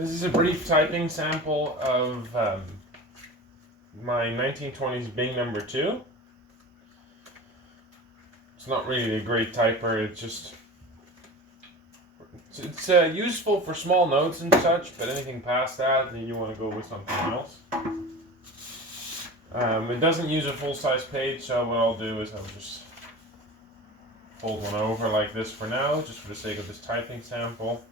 This is a brief typing sample of my 1920s Bing No.2. It's not really a great typer, it's useful for small notes and such, but anything past that, then you want to go with something else. It doesn't use a full-size page, so what I'll do is I'll just fold one over like this for now, just for the sake of this typing sample.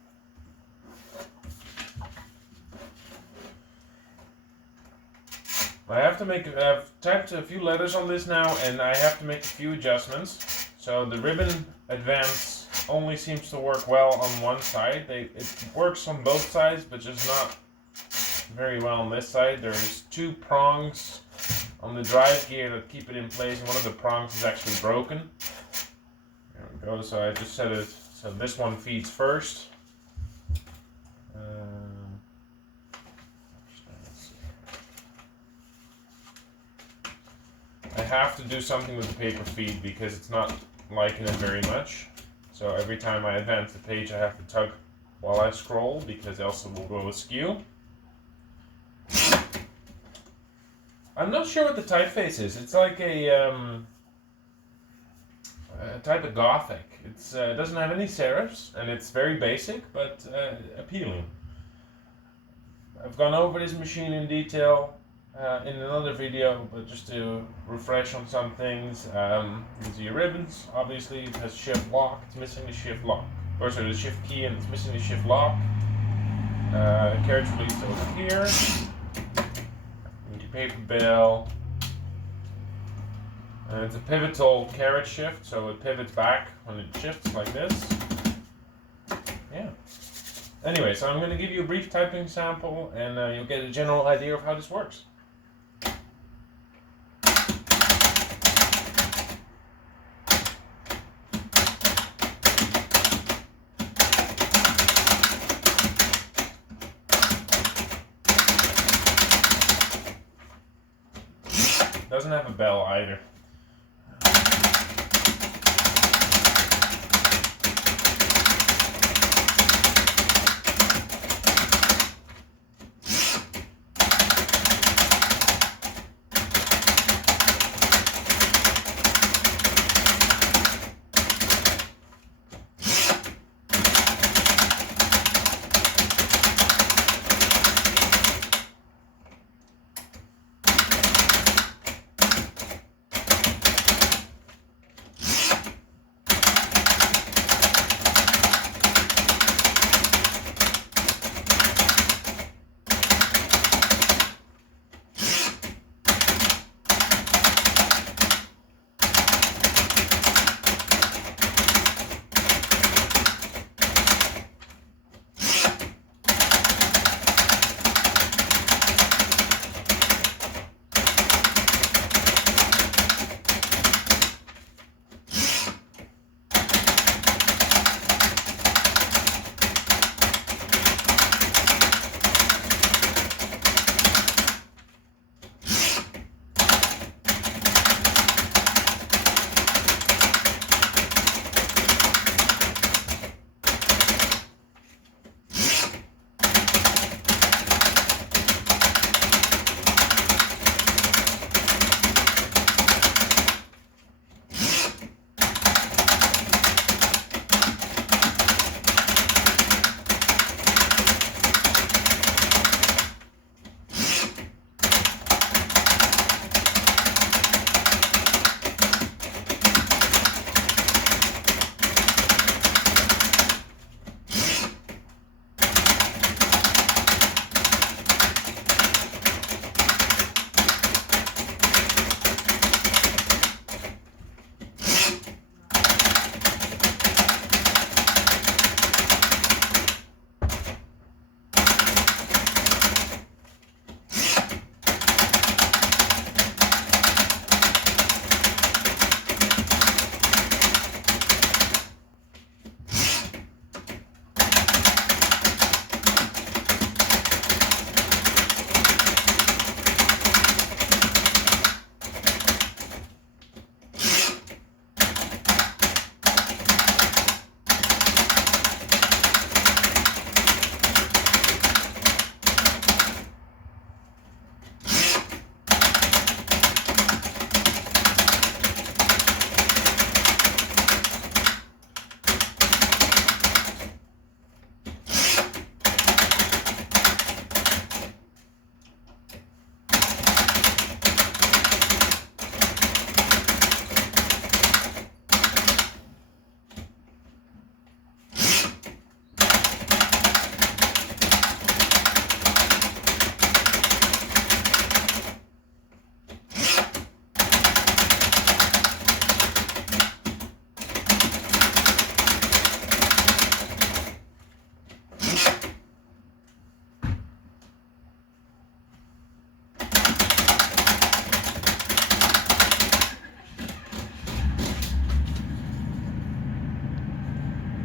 I've typed a few letters on this now, and I have to make a few adjustments. So the ribbon advance only seems to work well on one side. It works on both sides, but just not very well on this side. There's two prongs on the drive gear that keep it in place, and one of the prongs is actually broken. There we go, so I just set it, so this one feeds first. I have to do something with the paper feed because it's not liking it very much. So every time I advance the page, I have to tug while I scroll because else it will go askew. I'm not sure what the typeface is. It's like a type of Gothic. It doesn't have any serifs, and it's very basic but appealing. I've gone over this machine in detail in another video, but just to refresh on some things, these are your ribbons. Obviously, it has shift lock. It's missing the shift lock, or sorry, the shift key, and it's missing the shift lock. Carriage release over here. And your paper bell. It's a pivotal carriage shift, so it pivots back when it shifts like this. Yeah. Anyway, so I'm going to give you a brief typing sample, and you'll get a general idea of how this works. Doesn't have a bell either.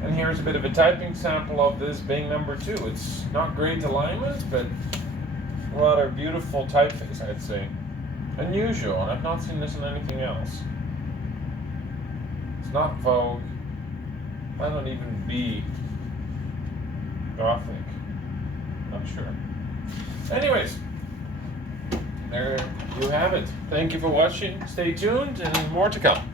And here's a bit of a typing sample of this Bing No.2. It's not great alignment, but rather beautiful typeface, I'd say. Unusual, and I've not seen this in anything else. It's not Vogue. Might not even be Gothic. Not sure. Anyways, there you have it. Thank you for watching. Stay tuned, and more to come.